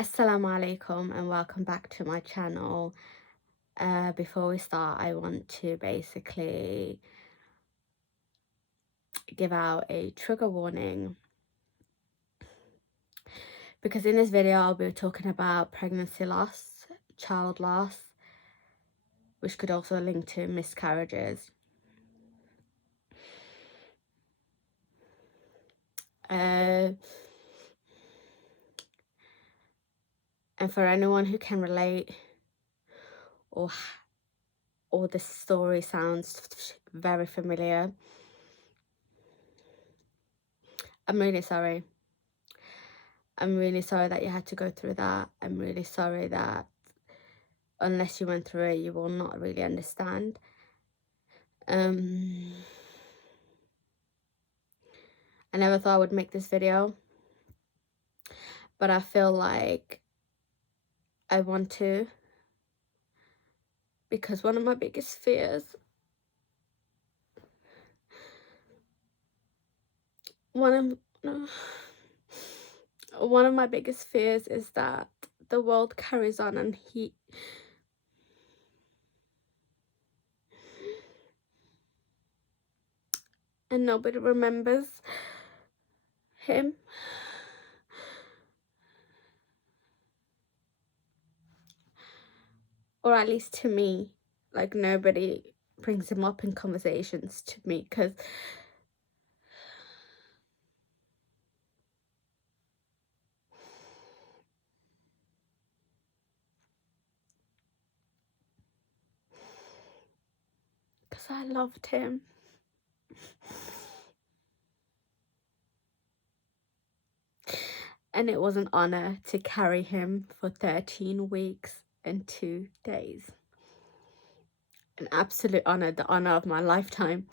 Assalamu alaikum and welcome back to my channel. Before we start, I want to basically give out a trigger warning because in this video I'll be talking about pregnancy loss, child loss, which could also link to miscarriages. And for anyone who can relate or this story sounds very familiar, I'm really sorry. I'm really sorry that you had to go through that. I'm really sorry that unless you went through it, you will not really understand. I never thought I would make this video, but I feel like I want to, because one of my biggest fears, one of my biggest fears is that the world carries on and nobody remembers him. Or at least to me, like nobody brings him up in conversations to me, because I loved him. And it was an honor to carry him for 13 weeks and 2 days. An absolute honor, the honor of my lifetime.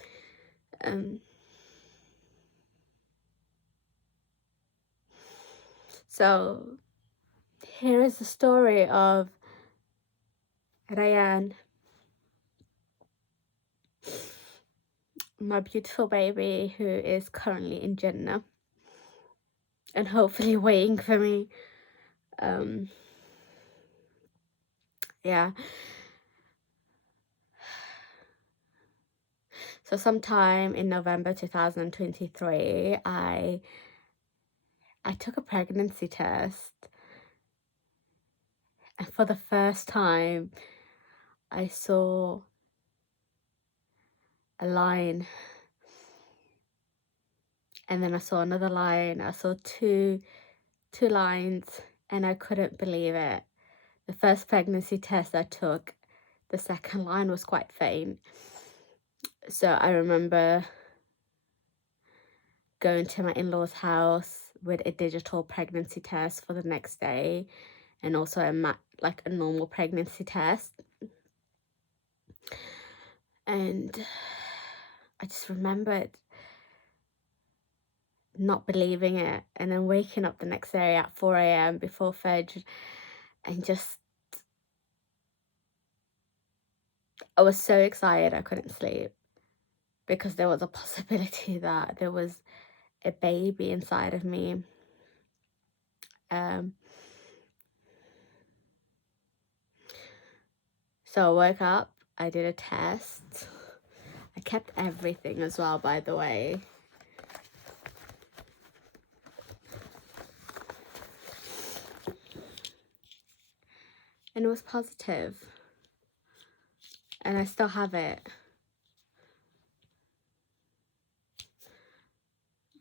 So here is the story of Rayaan, my beautiful baby who is currently in Jannah and hopefully waiting for me. Yeah. So sometime in November 2023, I took a pregnancy test, and for the first time I saw a line, and then I saw another line. I saw two lines, and I couldn't believe it. The first pregnancy test I took, the second line was quite faint. So I remember going to my in-laws' house with a digital pregnancy test for the next day, and also a normal pregnancy test. And I just remembered not believing it, and then waking up the next day at 4 a.m. before Fajr, and just, I was so excited I couldn't sleep, because there was a possibility that there was a baby inside of me. So I woke up, I did a test. I kept everything as well, by the way. And it was positive. And I still have it.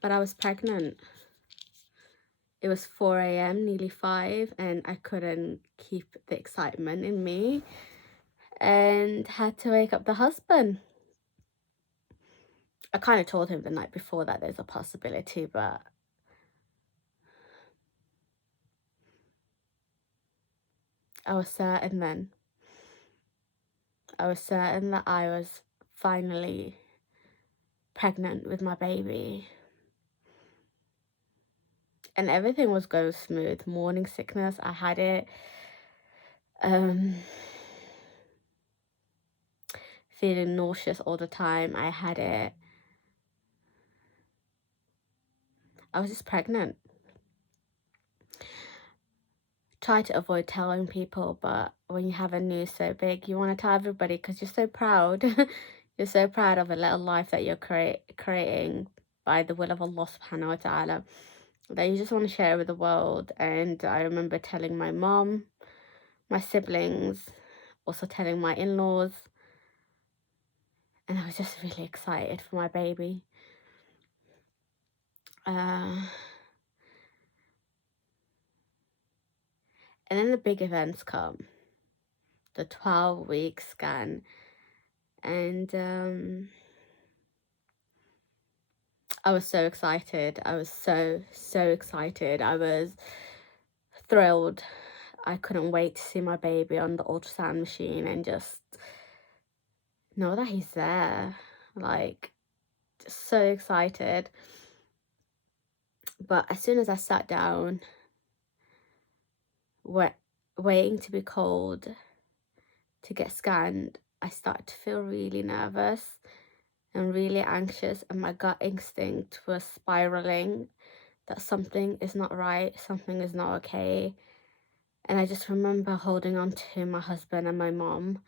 But I was pregnant. It was 4 a.m., nearly 5, and I couldn't keep the excitement in me and had to wake up the husband. I kind of told him the night before that there's a possibility, but I was certain then. I was certain that I was finally pregnant with my baby. And everything was going smooth. Morning sickness, I had it. Feeling nauseous all the time, I had it. I was just pregnant. try to avoid telling people, but when you have a news so big, you want to tell everybody because you're so proud. You're so proud of a little life that you're creating by the will of Allah subhanahu wa ta'ala, that you just want to share with the world. And I remember telling my mom, my siblings, also telling my in-laws, and I was just really excited for my baby. And then the big events come, the 12-week scan, and I was so excited. I was so excited. I was thrilled. I couldn't wait to see my baby on the ultrasound machine and just know that he's there. Like, just so excited. But as soon as I sat down, waiting to be called to get scanned, I started to feel really nervous and really anxious, and my gut instinct was spiraling that something is not right, something is not okay. And I just remember holding on to my husband and my mom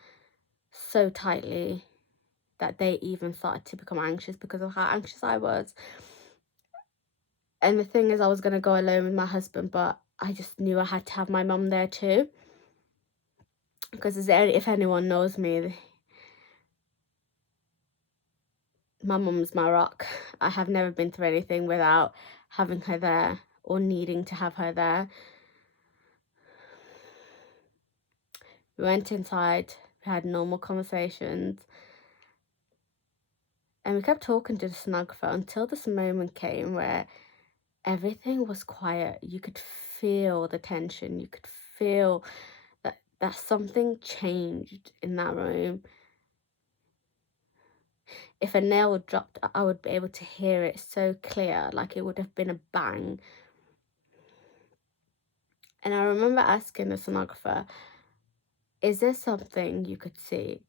so tightly that they even started to become anxious because of how anxious I was. And the thing is, I was going to go alone with my husband, but I just knew I had to have my mom there too. Because if anyone knows me, my mum's my rock. I have never been through anything without having her there or needing to have her there. We went inside, we had normal conversations, and we kept talking to the sonographer until this moment came where everything was quiet. You could feel the tension. You could feel that something changed in that room. If a nail dropped, I would be able to hear it so clear, like it would have been a bang. And I remember asking the sonographer, is there something you could see?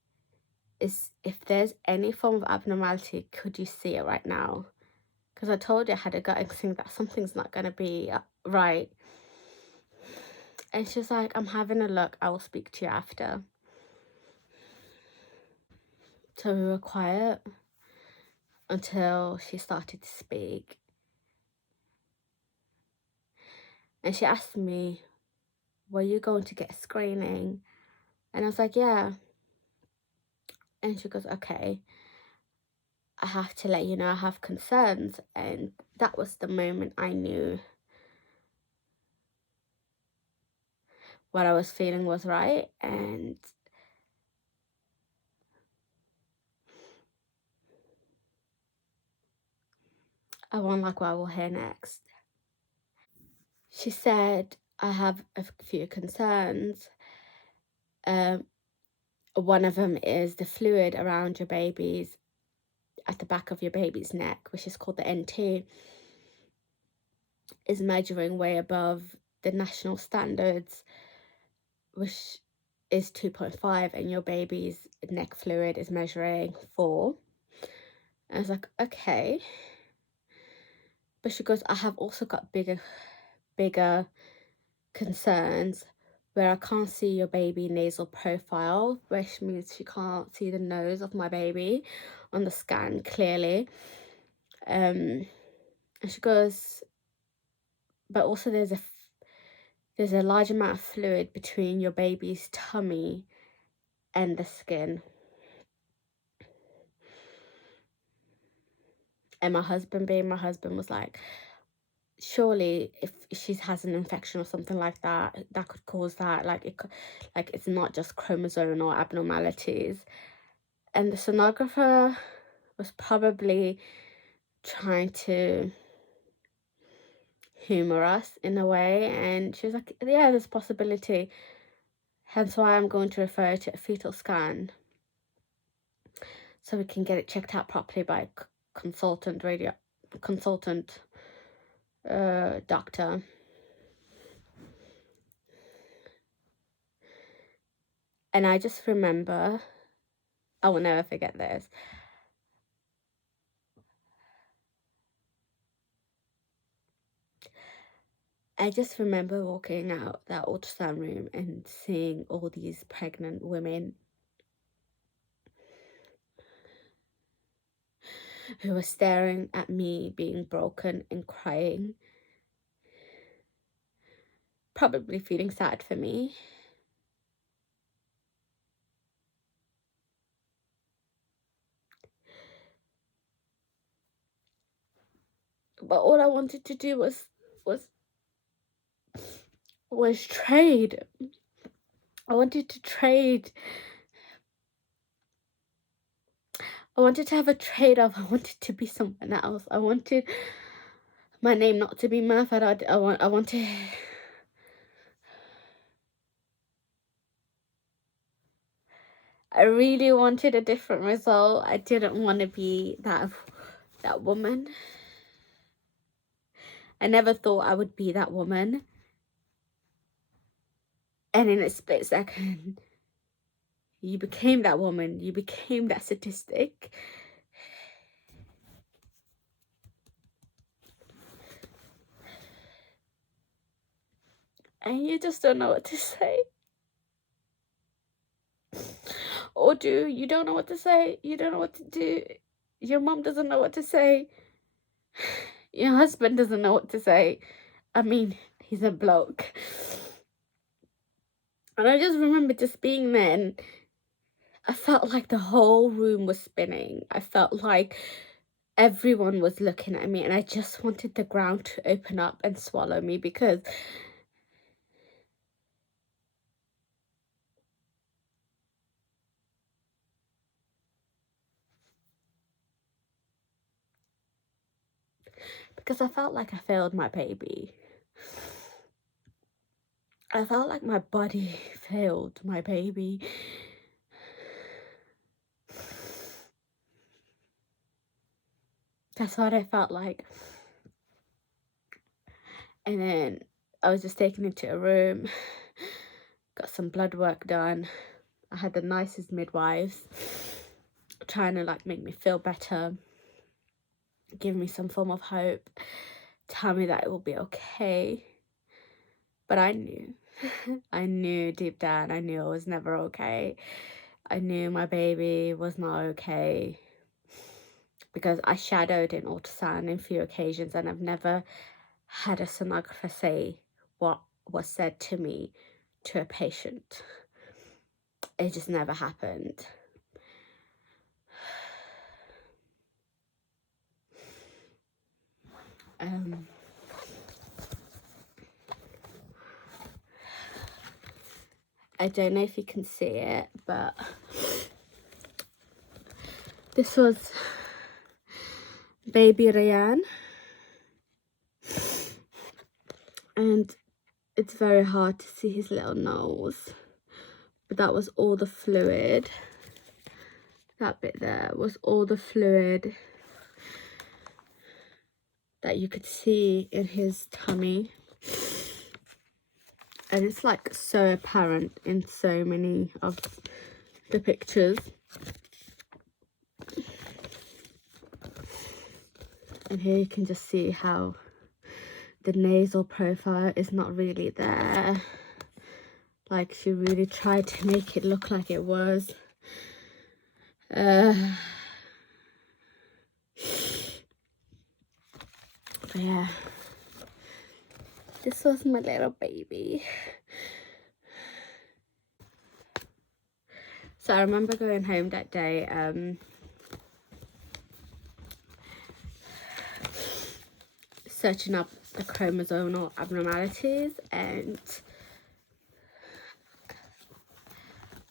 If there's any form of abnormality, could you see it right now? Because I told you I had a gut instinct that something's not going to be right. And she's like, I'm having a look. I will speak to you after. So we were quiet until she started to speak. And she asked me, were you going to get a screening? And I was like, yeah. And she goes, okay, I have to let you know I have concerns. And that was the moment I knew what I was feeling was right. And I won't like what I will hear next. She said, I have a few concerns. One of them is the fluid around your baby's, at the back of your baby's neck, which is called the NT, is measuring way above the national standards, which is 2.5, and your baby's neck fluid is measuring 4. And I was like, okay. But she goes, I have also got bigger concerns where I can't see your baby nasal profile, which means she can't see the nose of my baby on the scan clearly. And she goes, but also there's a large amount of fluid between your baby's tummy and the skin. And my husband, being my husband, was like, surely if she has an infection or something like that, that could cause that. Like it's not just chromosomal abnormalities. And the sonographer was probably trying to humor us in a way, and she was like, yeah, there's a possibility, hence why I'm going to refer to a fetal scan so we can get it checked out properly by a consultant doctor. And I just remember, I will never forget this. I just remember walking out that ultrasound room and seeing all these pregnant women who were staring at me being broken and crying, probably feeling sad for me. But all I wanted to do was trade. I wanted to trade. I wanted to have a trade-off. I wanted to be someone else. I wanted my name not to be Murphy. I wanted. I really wanted a different result. I didn't want to be that woman. I never thought I would be that woman. And in a split second, you became that woman. You became that statistic. And you just don't know what to say. Or do you don't know what to say? You don't know what to do. Your mom doesn't know what to say. Your husband doesn't know what to say. I mean, he's a bloke. And I just remember just being there, and I felt like the whole room was spinning. I felt like everyone was looking at me, and I just wanted the ground to open up and swallow me, because I felt like I failed my baby. I felt like my body failed my baby. That's what I felt like. And then I was just taken into a room, got some blood work done. I had the nicest midwives trying to like make me feel better, give me some form of hope, tell me that it will be okay. But I knew, I knew deep down, I knew I was never okay. I knew my baby was not okay, because I shadowed in ultrasound on a few occasions, and I've never had a sonographer say what was said to me to a patient. It just never happened. I don't know if you can see it, but this was baby Rayaan, and it's very hard to see his little nose, but that was all the fluid. That bit there was all the fluid that you could see in his tummy. And it's like so apparent in so many of the pictures. And here you can just see how the nasal profile is not really there. Like, she really tried to make it look like it was. But yeah, this was my little baby. So I remember going home that day, searching up the chromosomal abnormalities, and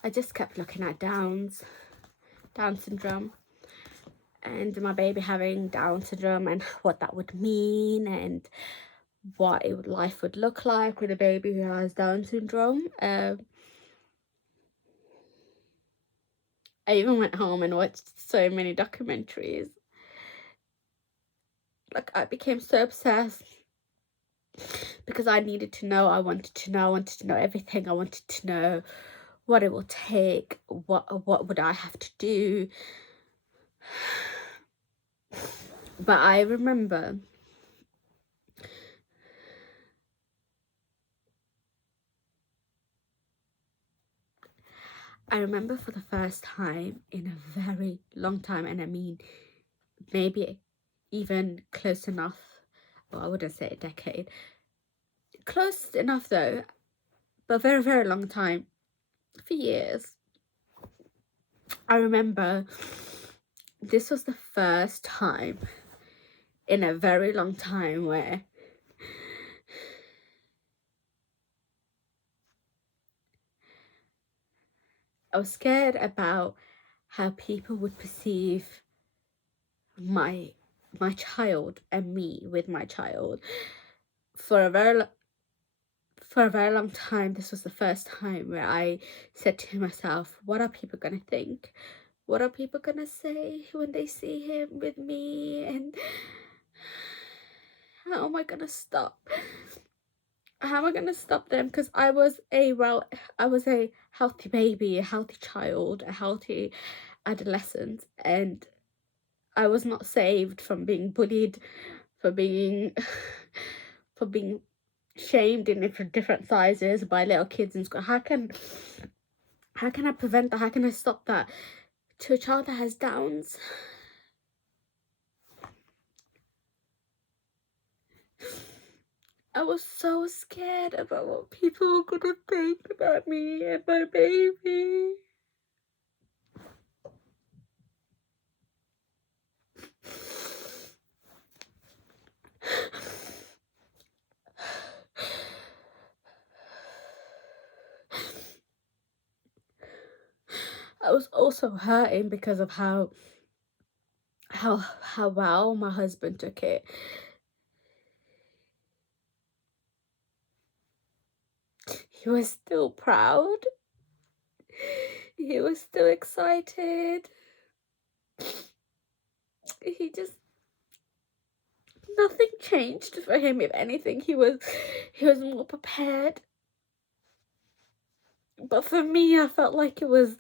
I just kept looking at Down syndrome, and my baby having Down syndrome, and what that would mean, and what life would look like with a baby who has Down syndrome. I even went home and watched so many documentaries. Like, I became so obsessed because I needed to know. I wanted to know everything. I wanted to know what it will take, what would I have to do. But I remember I remember for the first time in a very long time, and I mean maybe even close enough, well, I wouldn't say a decade, close enough though, but very, very long time, for years. I remember this was the first time in a very long time where I was scared about how people would perceive my child and me with my child. For a very long time, this was the first time where I said to myself, what are people gonna think? What are people gonna say when they see him with me? And how am I gonna stop? How am I gonna stop them? Because I was a healthy baby, a healthy child, a healthy adolescent, and I was not saved from being bullied, for being for being shamed in different sizes by little kids in school. How can I prevent that? How can I stop that to a child that has Downs? I was so scared about what people were gonna think about me and my baby. I was also hurting because of how well my husband took it. He was still proud. He was still excited. He just, nothing changed for him. If anything, he was more prepared. But for me, I felt like it was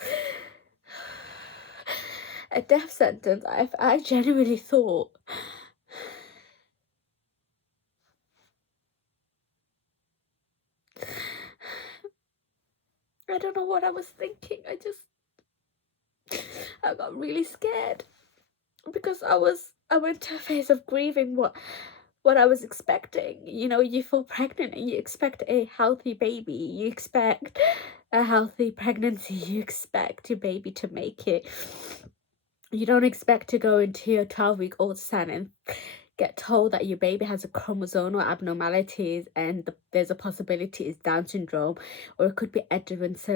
a death sentence. I genuinely thought I don't know what I was thinking. I got really scared because I went to a phase of grieving what I was expecting. You know, you feel pregnant and you expect a healthy baby. You expect a healthy pregnancy. You expect your baby to make it. You don't expect to go into your 12-week ultrasound and get told that your baby has a chromosomal abnormalities and there's a possibility it's Down syndrome, or it could be Edwards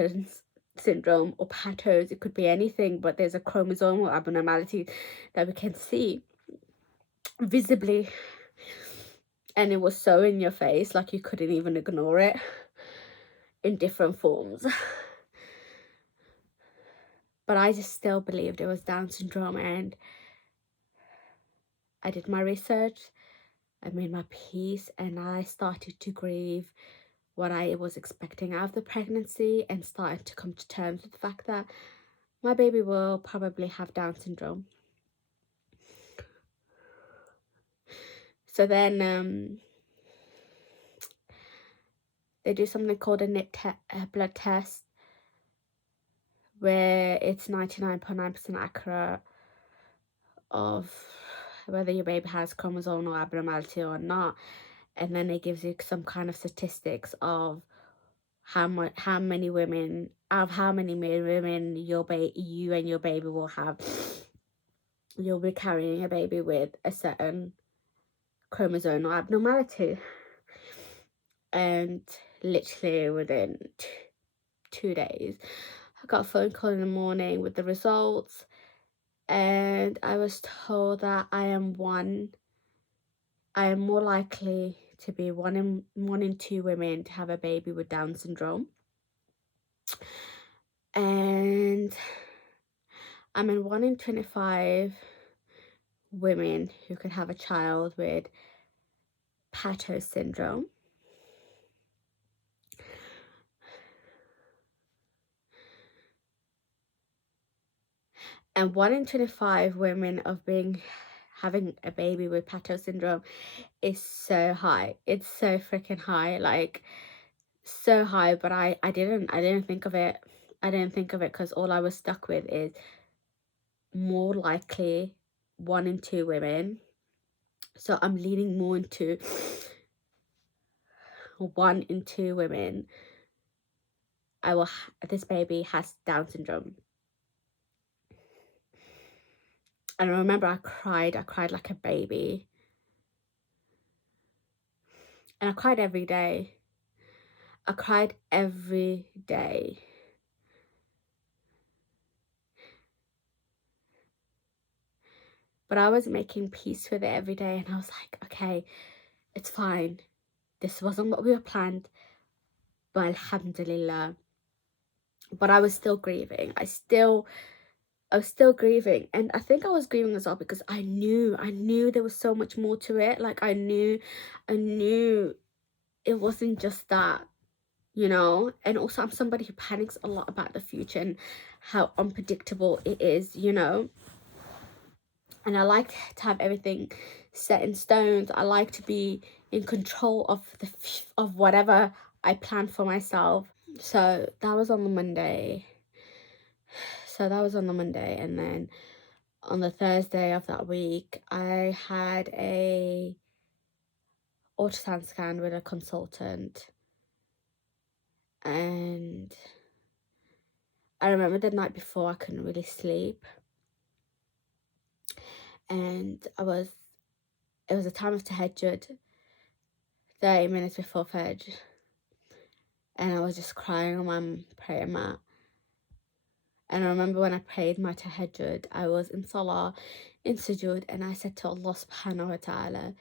syndrome or Patter's. It could be anything, but there's a chromosomal abnormality that we can see visibly, and it was so in your face, like you couldn't even ignore it, in different forms. But I just still believed it was Down syndrome, and I did my research, I made my peace, and I started to grieve what I was expecting out of the pregnancy and started to come to terms with the fact that my baby will probably have Down syndrome. So then they do something called a NIPT blood test, where it's 99.9% accurate of whether your baby has chromosomal abnormality or not, and then it gives you some kind of statistics of how many women you and your baby will have. You'll be carrying a baby with a certain chromosomal abnormality, and literally within 2 days I got a phone call in the morning with the results, and I was told that I am more likely to be one in 2 women to have a baby with Down syndrome, and I'm in 1 in 25 women who could have a child with Patter's syndrome. And 1 in 25 women having a baby with Patter's syndrome is so high. It's so freaking high, like so high. But I didn't think of it I didn't think of it because all I was stuck with is more likely 1 in 2 women. So I'm leaning more into 1 in 2 women. This baby has Down syndrome. And I remember I cried like a baby. And I cried every day. I cried every day. But I was making peace with it every day, and I was like, okay, it's fine. This wasn't what we were planned, but Alhamdulillah. But I was still grieving. I was still grieving, and I think I was grieving as well because I knew there was so much more to it. Like I knew it wasn't just that, you know. And also I'm somebody who panics a lot about the future and how unpredictable it is, you know. And I like to have everything set in stones. I like to be in control of whatever I plan for myself. So that was on the Monday. And then on the Thursday of that week, I had a ultrasound scan with a consultant. And I remember the night before I couldn't really sleep. And it was a time of tahajjud, 30 minutes before Fajr. And I was just crying on my prayer mat. And I remember when I prayed my tahajjud, I was in salah, in sujood, and I said to Allah subhanahu wa ta'ala,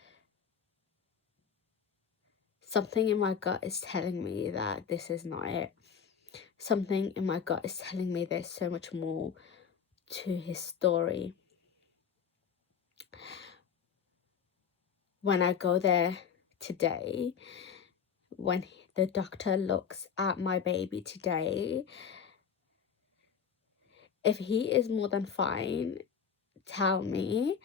something in my gut is telling me that this is not it. Something in my gut is telling me there's so much more to his story. When I go there today, when the doctor looks at my baby today, if he is more than fine, tell me.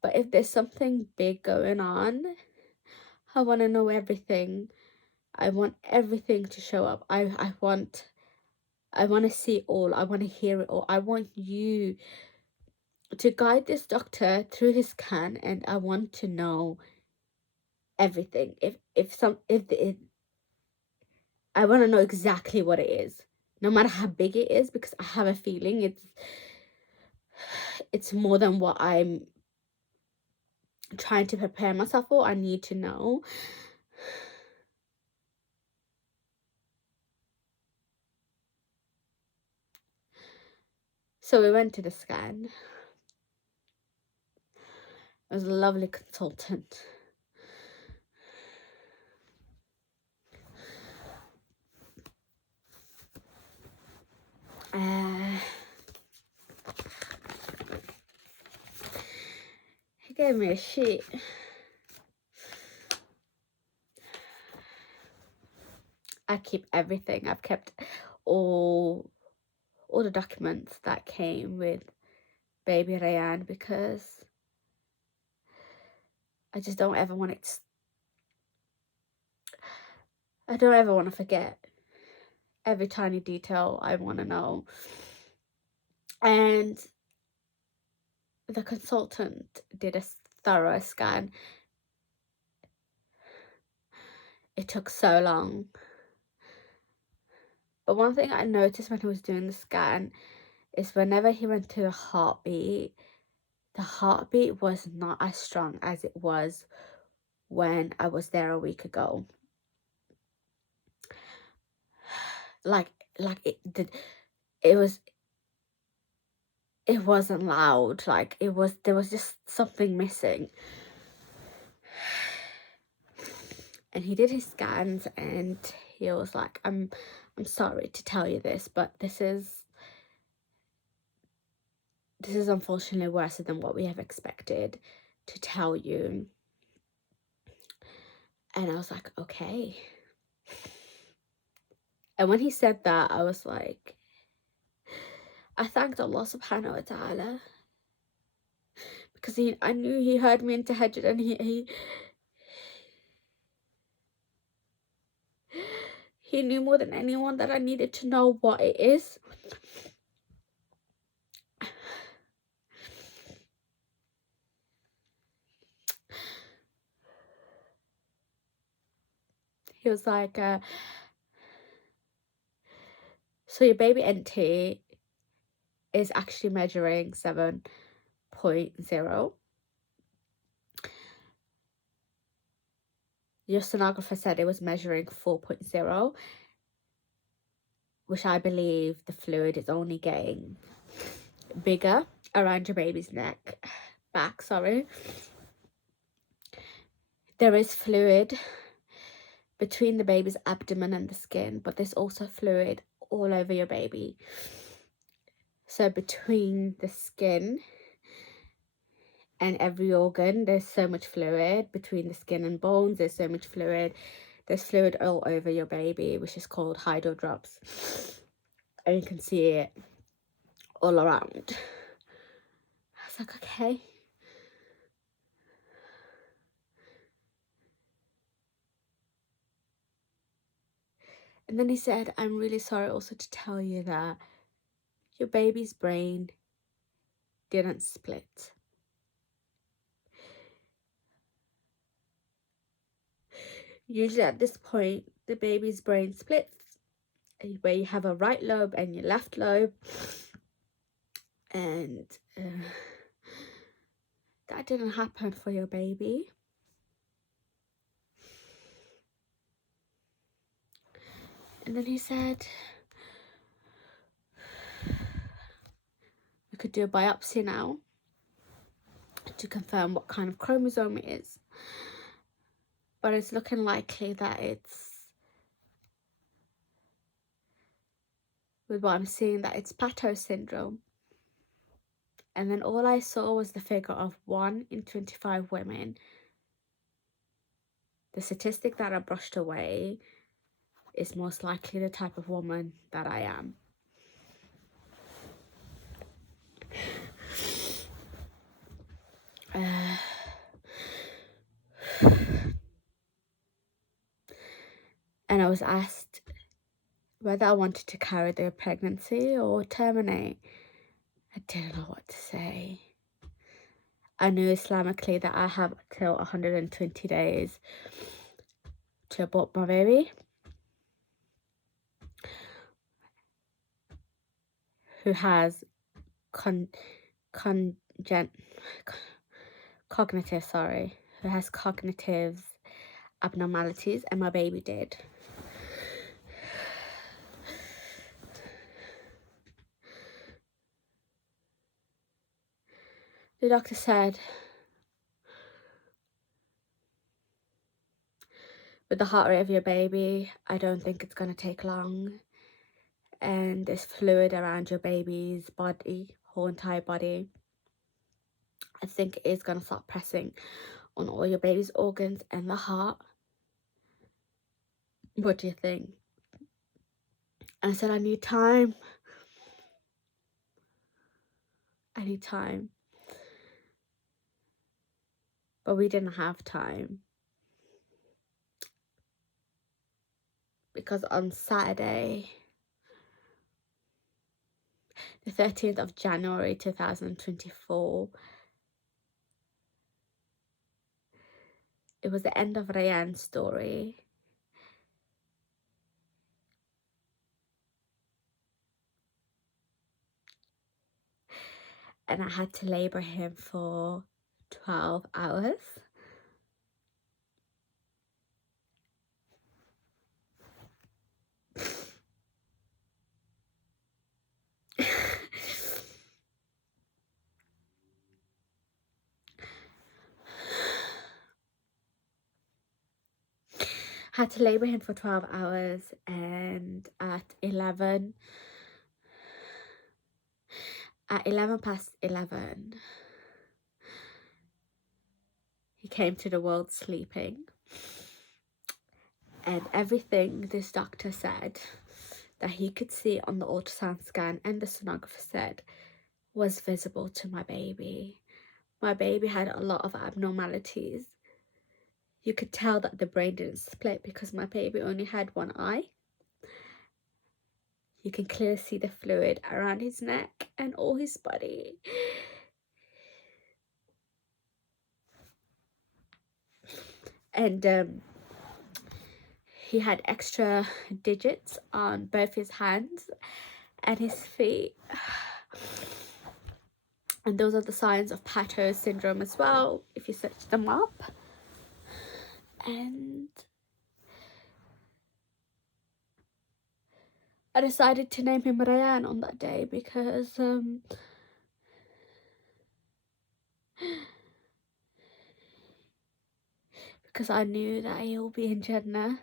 But if there's something big going on, I want to know everything. I want everything to show up. I want to see it all. I want to hear it all. I want you to guide this doctor through his scan, and I want to know everything. If I want to know exactly what it is, no matter how big it is, because I have a feeling it's more than what I'm trying to prepare myself for. I need to know. So we went to the scan. It was a lovely consultant. He gave me a sheet. I keep everything. I've kept all the documents that came with baby Rayaan because I just don't ever want it I don't ever want to forget. Every tiny detail I want to know. And the consultant did a thorough scan. It took so long. But one thing I noticed when he was doing the scan is whenever he went to the heartbeat was not as strong as it was when I was there a week ago. It wasn't loud. Like there was just something missing. And he did his scans and he was like, I'm sorry to tell you this, but this is unfortunately worse than what we have expected to tell you. And I was like, okay. And when he said that, I was like, I thanked Allah subhanahu wa ta'ala because I knew he heard me in tahajjud, and He knew more than anyone that I needed to know what it is. He was like, so your baby NT is actually measuring 7.0. Your sonographer said it was measuring 4.0, which I believe the fluid is only getting bigger around your baby's back. There is fluid between the baby's abdomen and the skin, but there's also fluid all over your baby. So between the skin and every organ, there's so much fluid. Between the skin and bones, there's so much fluid. There's fluid all over your baby, which is called hydro drops, and you can see it all around. I was like, okay. And then he said, I'm really sorry also to tell you that your baby's brain didn't split. Usually at this point, the baby's brain splits, where you have a right lobe and your left lobe. And that didn't happen for your baby. And then he said, we could do a biopsy now to confirm what kind of chromosome it is. But it's looking likely that it's, with what I'm seeing, that it's Pato syndrome. And then all I saw was the figure of 1 in 25 women. The statistic that I brushed away is most likely the type of woman that I am. And I was asked whether I wanted to carry the pregnancy or terminate. I didn't know what to say. I knew Islamically that I have till 120 days to abort my baby, who has cognitive abnormalities, and my baby did. The doctor said, with the heart rate of your baby, I don't think it's going to take long. And there's fluid around your baby's body, whole entire body. I think it is going to start pressing on all your baby's organs and the heart. What do you think? And I said, I need time. I need time. But we didn't have time. Because on Saturday, the 13th of January 2024, it was the end of Rayaan's story. And I had to labour him for 12 hours. Had to labour him for 12 hours, and at 11 past 11, he came to the world sleeping. And everything this doctor said that he could see on the ultrasound scan and the sonographer said was visible to my baby. My baby had a lot of abnormalities. You could tell that the brain didn't split because my baby only had one eye. You can clearly see the fluid around his neck and all his body. And he had extra digits on both his hands and his feet. And those are the signs of Pato syndrome as well, if you search them up. And I decided to name him Rayaan on that day because I knew that he'll be in Jannah,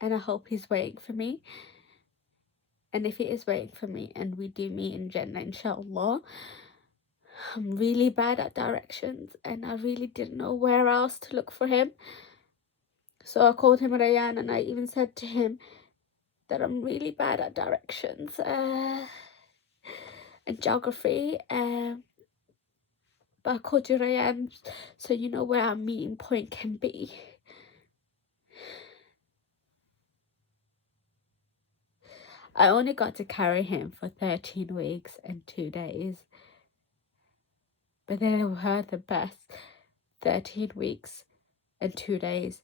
and I hope he's waiting for me. And if he is waiting for me and we do meet in Jannah, inshallah, I'm really bad at directions and I really didn't know where else to look for him. So I called him Rayaan, and I even said to him that I'm really bad at directions and geography. But I called you Rayaan so you know where our meeting point can be. I only got to carry him for 13 weeks and 2 days. But they were the best 13 weeks and 2 days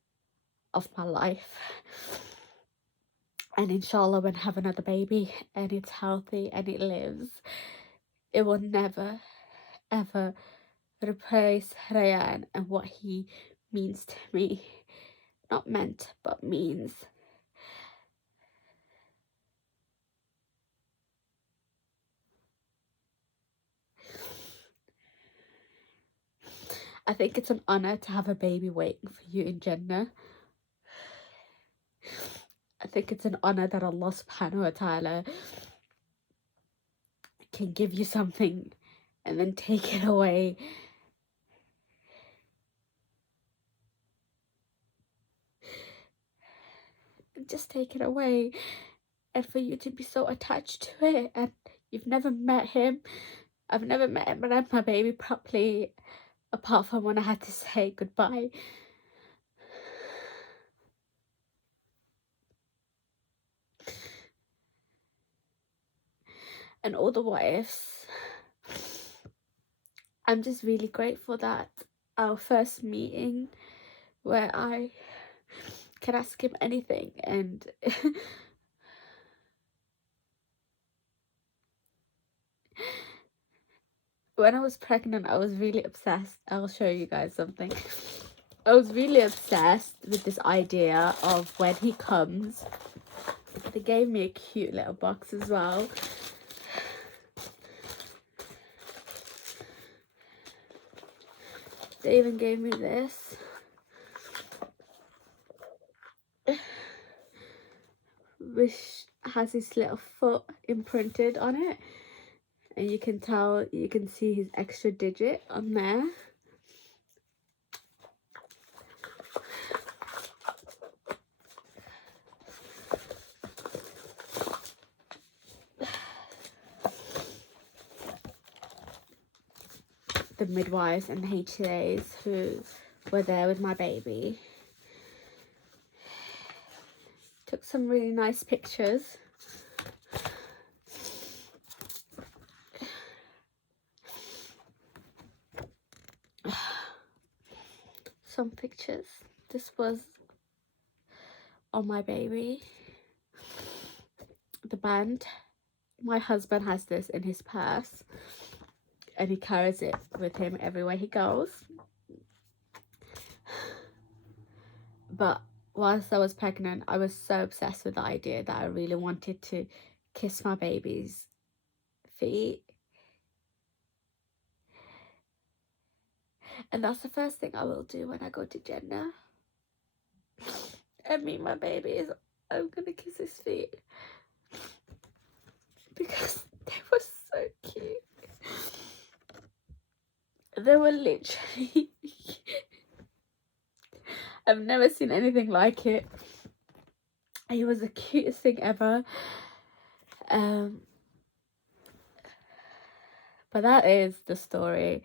of my life. And inshallah, when I have another baby and it's healthy and it lives, it will never, ever replace Rayaan and what he means to me. Not meant, but means. I think it's an honor to have a baby waiting for you in Jannah. I think it's an honor that Allah subhanahu wa ta'ala can give you something and then take it away. Just take it away, and for you to be so attached to it, and you've never met him. I've never met him, but I had my baby properly, apart from when I had to say goodbye. And all the what ifs. I'm just really grateful that our first meeting, where I can ask him anything, and when I was pregnant, I was really obsessed. I'll show you guys something. I was really obsessed with this idea of when he comes. They gave me a cute little box as well. They even gave me this, which has his little foot imprinted on it. And you can tell, you can see his extra digit on there. The midwives and HCAs who were there with my baby took some really nice pictures. Some pictures. This was on my baby. The band. My husband has this in his purse, and he carries it with him everywhere he goes. But whilst I was pregnant, I was so obsessed with the idea that I really wanted to kiss my baby's feet. And that's the first thing I will do when I go to Jannah and meet my baby, is I'm gonna kiss his feet, because they were so cute. They were literally I've never seen anything like it. It was the cutest thing ever. But that is the story.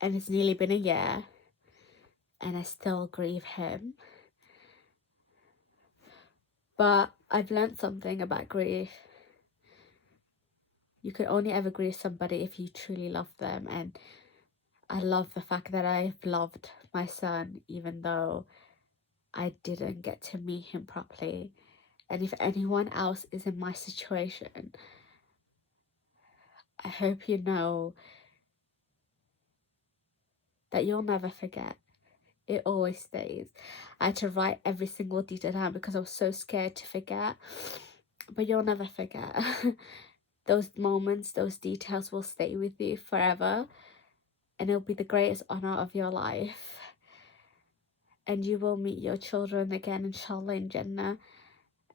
And it's nearly been a year, and I still grieve him. But I've learned something about grief. You can only ever grieve somebody if you truly love them, and I love the fact that I've loved my son even though I didn't get to meet him properly. And if anyone else is in my situation, I hope you know that you'll never forget. It always stays. I had to write every single detail down because I was so scared to forget. But you'll never forget. Those moments, those details will stay with you forever. And it'll be the greatest honor of your life. And you will meet your children again, inshallah, in Jannah.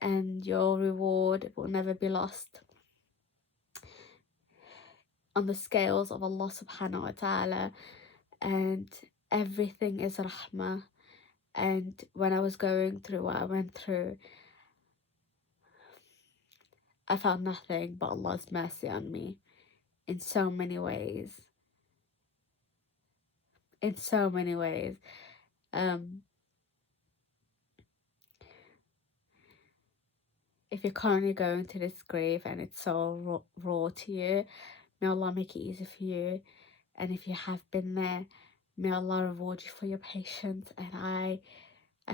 And your reward will never be lost. On the scales of Allah subhanahu wa ta'ala. And everything is rahmah. And when I was going through what I went through, I found nothing but Allah's mercy on me in so many ways. In so many ways. If you're currently going through this grief and it's so raw to you, may Allah make it easy for you. And if you have been there, may Allah reward you for your patience. And I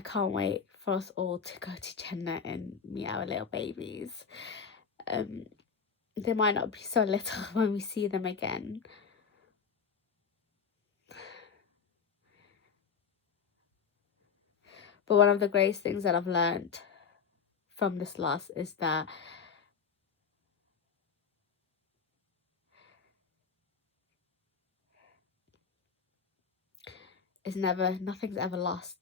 can't wait for us all to go to Jannah and meet our little babies. They might not be so little when we see them again. But one of the greatest things that I've learned from this loss is that nothing's ever lost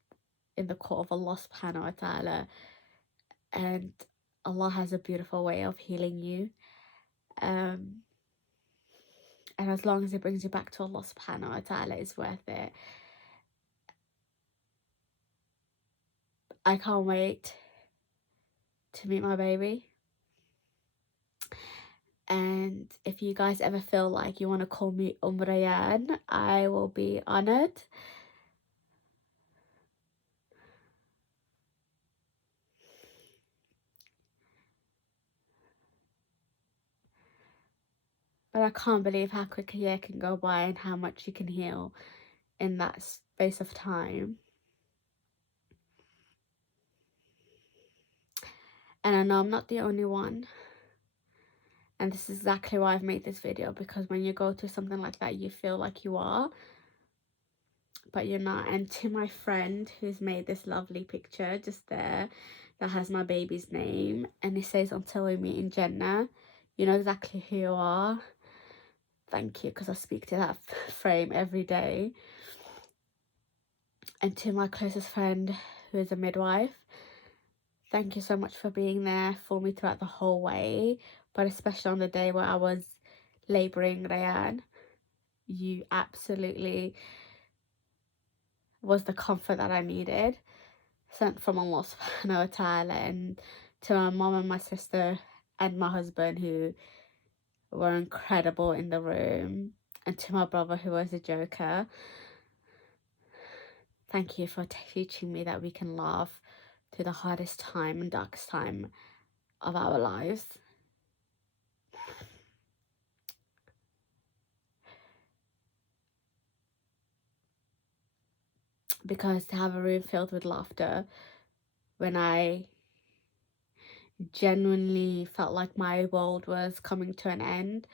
in the court of Allah subhanahu wa ta'ala. And Allah has a beautiful way of healing you. And as long as it brings you back to Allah subhanahu wa ta'ala, it's worth it. I can't wait to meet my baby. And if you guys ever feel like you want to call me Rayaan, I will be honored. But I can't believe how quick a year can go by and how much you can heal in that space of time. And I know I'm not the only one. And this is exactly why I've made this video, because when you go through something like that, you feel like you are, but you're not. And to my friend who's made this lovely picture just there that has my baby's name, and it says, "Until we meet in Jannah," you know exactly who you are. Thank you, because I speak to that frame every day. And to my closest friend who is a midwife, thank you so much for being there for me throughout the whole way, but especially on the day where I was labouring Rayaan. You absolutely was the comfort that I needed, sent from Allah subhanahu wa ta'ala. And to my mom and my sister and my husband, who were incredible in the room, and to my brother, who was a joker, thank you for teaching me that we can laugh through the hardest time and darkest time of our lives. Because to have a room filled with laughter when I genuinely felt like my world was coming to an end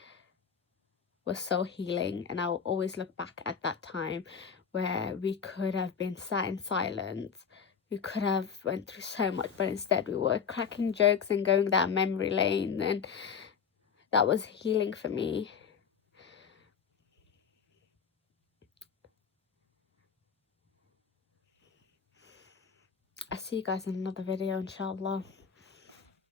was so healing. And I'll always look back at that time where we could have been sat in silence. We could have went through so much, but instead we were cracking jokes and going down memory lane, and that was healing for me. I'll see you guys in another video, inshallah.